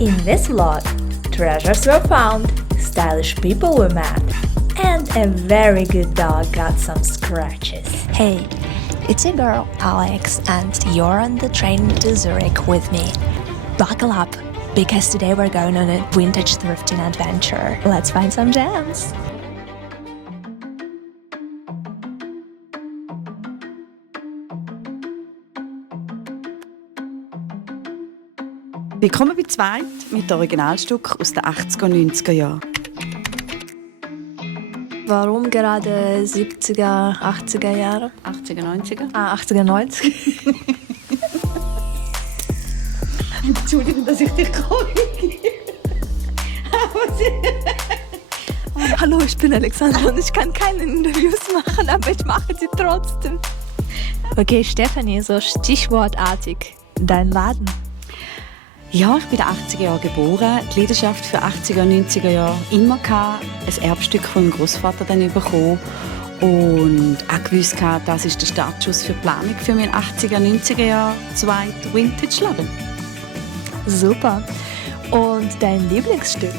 In this vlog, treasures were found, stylish people were met, and a very good dog got some scratches. Hey, it's your girl Alex and you're on the train to Zurich with me. Buckle up, because today we're going on a vintage thrifting adventure. Let's find some gems! Willkommen bei Zweit mit Originalstück aus den 80er und 90er Jahren. Warum gerade 70er, 80er Jahre? 80er, 90er? 80er, 90er. Entschuldigung, dass ich dich korrigiere. Hallo, ich bin Alexandra und ich kann keine Interviews machen, aber ich mache sie trotzdem. Okay, Stephanie, so stichwortartig. Dein Laden. Ja, ich bin in den 80er Jahren geboren. Die Leidenschaft für 80er und 90er Jahre immer gehabt. Ein Erbstück von meinem Großvater dann bekommen. Und auch gewusst, das ist der Startschuss für die Planung für meinen 80er, 90er Jahre Zweit Vintage-Laden. Super. Und dein Lieblingsstück?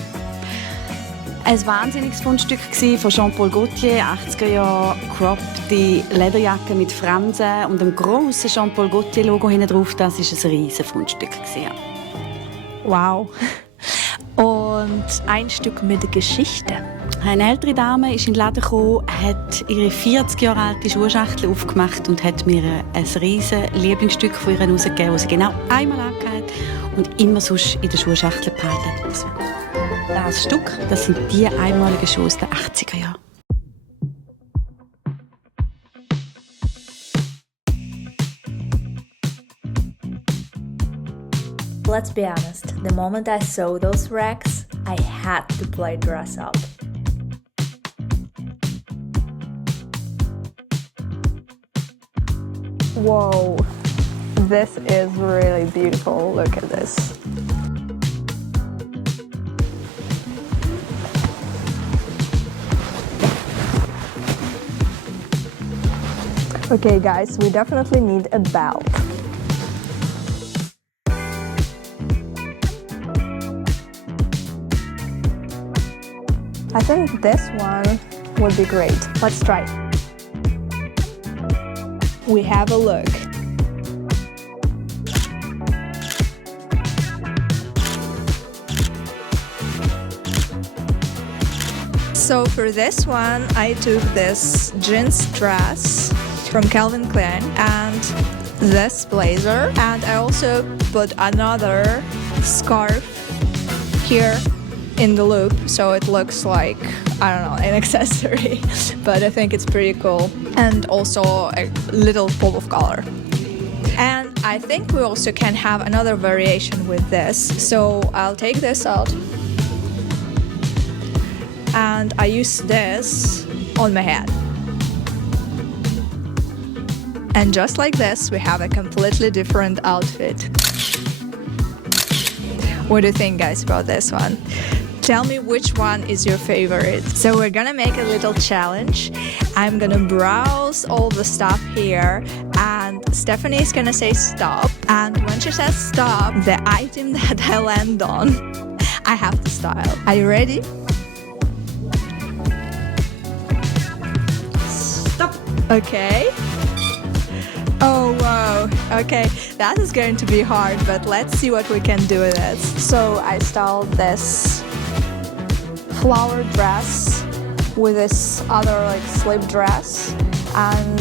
Ein wahnsinniges Fundstück von Jean-Paul Gaultier, 80er Jahre, croppte Lederjacke mit Fransen und einem grossen Jean-Paul Gaultier-Logo hinten drauf. Das war ein riesiges Fundstück. Ja. Wow. Und ein Stück mit Geschichte. Eine ältere Dame ist in den Laden gekommen, hat ihre 40 Jahre alte Schuhschachtel aufgemacht und hat mir ein riesiges Lieblingsstück von ihr rausgegeben, das sie genau einmal angehabt und immer sonst in der Schuhschachtel behalten hat. Das Stück, das sind die einmaligen Schuhe aus den 80er Jahren. Let's be honest, the moment I saw those racks, I had to play dress up. Whoa, this is really beautiful. Look at this. Okay guys, we definitely need a belt. I think this one would be great. Let's try. We have a look. So for this one, I took this jeans dress from Calvin Klein and this blazer, and I also put another scarf here in the loop, so it looks like, I don't know, an accessory, but I think it's pretty cool. And also a little pop of color. And I think we also can have another variation with this, so I'll take this out. And I use this on my head. And just like this, we have a completely different outfit. What do you think, guys, about this one? Tell me which one is your favorite. So we're gonna make a little challenge. I'm gonna browse all the stuff here and Stephanie is gonna say stop. And when she says stop, the item that I land on, I have to style. Are you ready? Stop! Okay. Oh wow, okay, that is going to be hard, but let's see what we can do with it. So I styled this flower dress with this other like slip dress, and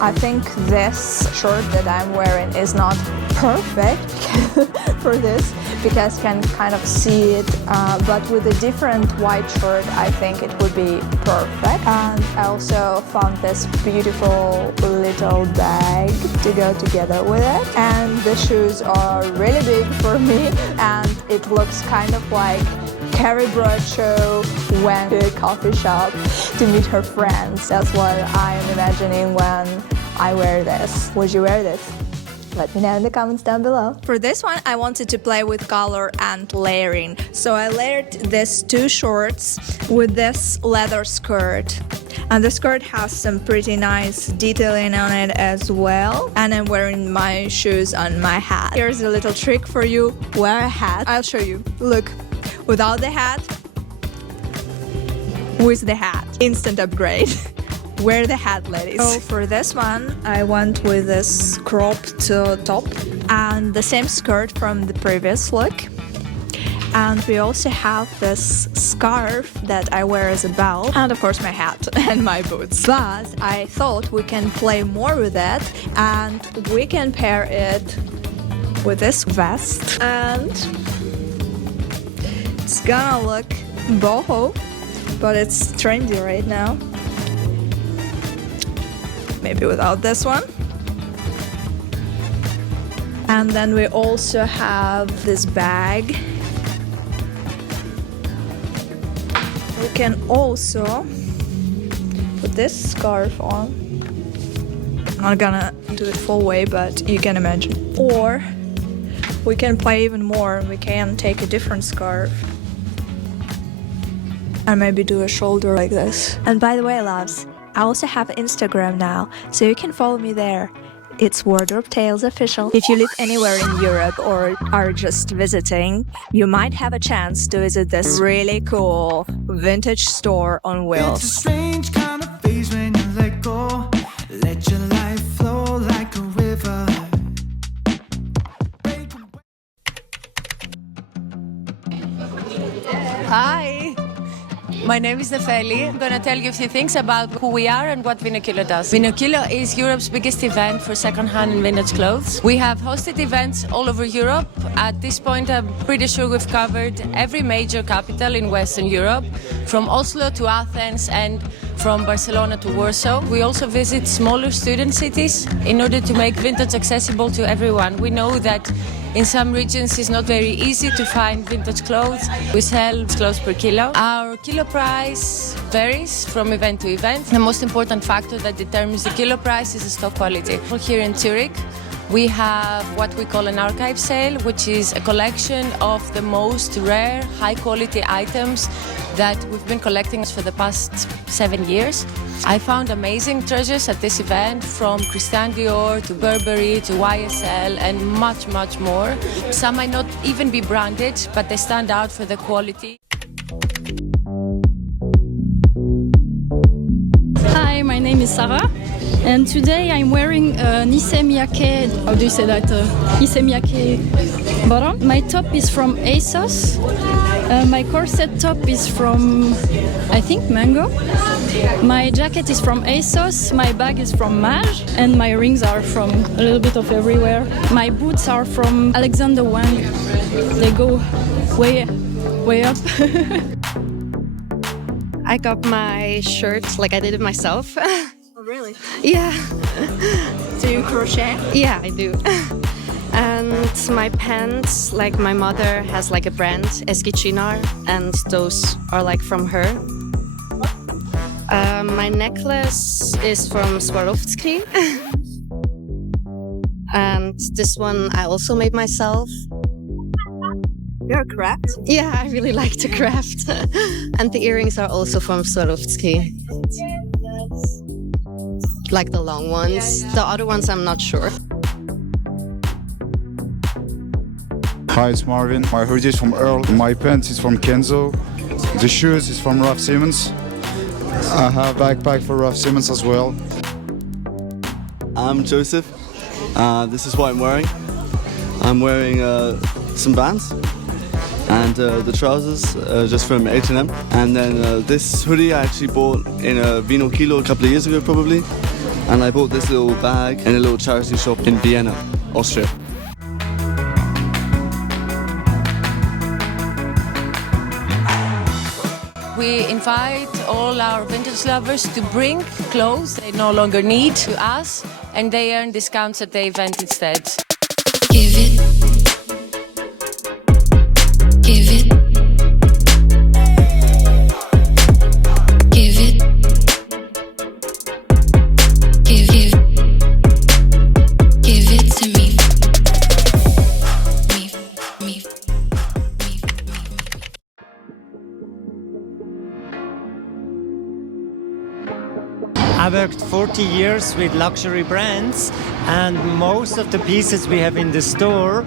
I think this shirt that I'm wearing is not perfect for this because you can kind of see it, but with a different white shirt I think it would be perfect. And I also found this beautiful little bag to go together with it, and the shoes are really big for me and it looks kind of like Carrie Bradshaw went to a coffee shop to meet her friends. That's what I'm imagining when I wear this. Would you wear this? Let me know in the comments down below. For this one, I wanted to play with color and layering. So I layered these 2 shorts with this leather skirt. And the skirt has some pretty nice detailing on it as well. And I'm wearing my shoes on my hat. Here's a little trick for you. Wear a hat. I'll show you. Look, without the hat, with the hat. Instant upgrade. Wear the hat, ladies. So for this one, I went with this cropped top and the same skirt from the previous look. And we also have this scarf that I wear as a belt, and of course my hat and my boots. But I thought we can play more with it, and we can pair it with this vest, and it's gonna look boho, but it's trendy right now. Maybe without this one. And then we also have this bag. We can also put this scarf on. I'm not gonna do it full way, but you can imagine. Or we can play even more. We can take a different scarf and maybe do a shoulder like this. And by the way, loves, I also have Instagram now, so you can follow me there. It's Wardrobe Tales Official. If you live anywhere in Europe or are just visiting, you might have a chance to visit this really cool vintage store on wheels. It's a strange kind of phase when you let go. Let your life flow like a river. Hi, my name is Nefeli. I'm going to tell you a few things about who we are and what Vinokilo does. Vinokilo is Europe's biggest event for second-hand and vintage clothes. We have hosted events all over Europe. At this point, I'm pretty sure we've covered every major capital in Western Europe, from Oslo to Athens and from Barcelona to Warsaw. We also visit smaller student cities in order to make vintage accessible to everyone. We know that in some regions it's not very easy to find vintage clothes. We sell clothes per kilo. Our kilo price varies from event to event. The most important factor that determines the kilo price is the stock quality. Here in Zurich, we have what we call an archive sale, which is a collection of the most rare, high-quality items that we've been collecting for the past 7 years. I found amazing treasures at this event, from Christian Dior to Burberry to YSL and much, much more. Some might not even be branded, but they stand out for the quality. Hi, my name is Sarah, and today I'm wearing a Issey Miyake, how do you say that? Issey Miyake bottom. My top is from ASOS. My corset top is from, I think, Mango. My jacket is from ASOS. My bag is from Maj, and my rings are from a little bit of everywhere. My boots are from Alexander Wang. They go way up. I got my shirt like I did it myself. Oh, really? Yeah. Do you crochet? Yeah, I do. And my pants, like my mother has like a brand, Eskichinar, and those are like from her. My necklace is from Swarovski. And this one I also made myself. You're a craft? Yeah, I really like to craft. And the earrings are also from Swarovski. Like the long ones. The other ones I'm not sure. Hi, it's Marvin. My hoodie is from Earl. My pants is from Kenzo. The shoes is from Raf Simons. I have a backpack for Raf Simons as well. I'm Joseph. This is what I'm wearing. I'm wearing some Vans and the trousers just from H&M. And then this hoodie I actually bought in a Vinokilo a couple of years ago probably. And I bought this little bag in a little charity shop in Vienna, Austria. We invite all our vintage lovers to bring clothes they no longer need to us, and they earn discounts at the event instead. Give it. Give it. Give it. Give it to me. I worked 40 years with luxury brands, and most of the pieces we have in the store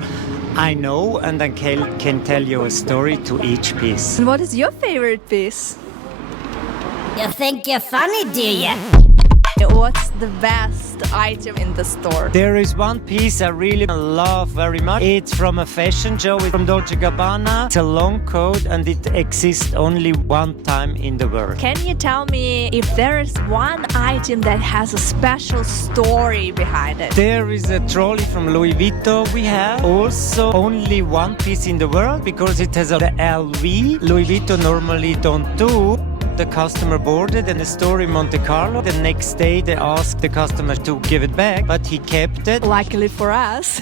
I know, and I can tell you a story to each piece. And what is your favorite piece? You think you're funny, do you? What's the best item in the store? There is one piece I really love very much. It's from a fashion show. It's from Dolce & Gabbana. It's a long coat and it exists only one time in the world. Can you tell me if there is one item that has a special story behind it? There is a trolley from Louis Vuitton we have. Also only one piece in the world because it has a LV. Louis Vuitton normally don't do. The customer boarded in a store in Monte Carlo. The next day they asked the customer to give it back, but he kept it. Luckily for us.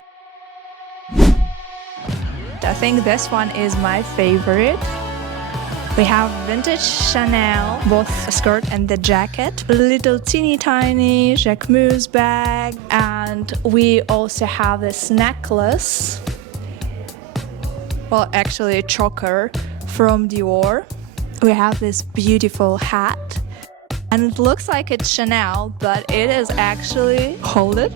I think this one is my favorite. We have vintage Chanel, both the skirt and the jacket. A little teeny tiny Jacquemus bag. And we also have this necklace. Well, actually a choker from Dior. We have this beautiful hat, and it looks like it's Chanel, but it is actually, hold it,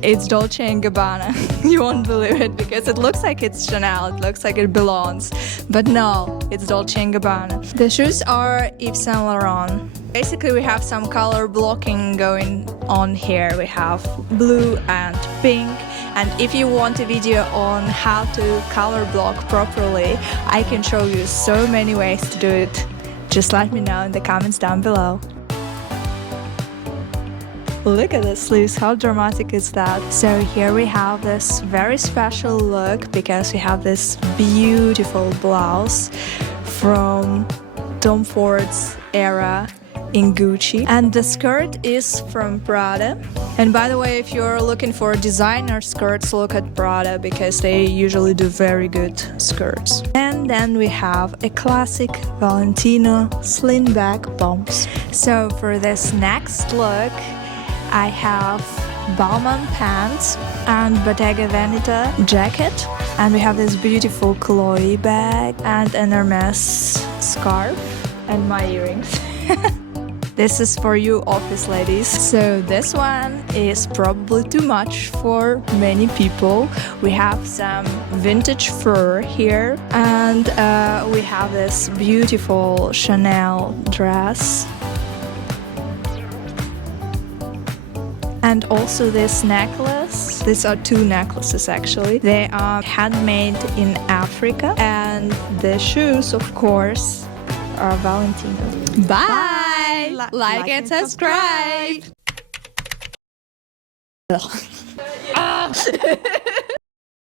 it's Dolce & Gabbana. You won't believe it because it looks like it's Chanel, it looks like it belongs, but no, it's Dolce & Gabbana. The shoes are Yves Saint Laurent. Basically we have some color blocking going on here. We have blue and pink. And if you want a video on how to color block properly, I can show you so many ways to do it. Just let me know in the comments down below. Look at the sleeves, how dramatic is that? So here we have this very special look because we have this beautiful blouse from Tom Ford's era in Gucci, and the skirt is from Prada. And by the way, if you're looking for designer skirts, look at Prada because they usually do very good skirts. And then we have a classic Valentino slim back pumps. So for this next look, I have Balmain pants and Bottega Veneta jacket, and we have this beautiful Chloe bag and an Hermes scarf and my earrings. This is for you office ladies. So this one is probably too much for many people. We have some vintage fur here, and we have this beautiful Chanel dress. And also this necklace. These are two necklaces actually. They are handmade in Africa. And the shoes, of course, are Valentino. Bye! Like and subscribe!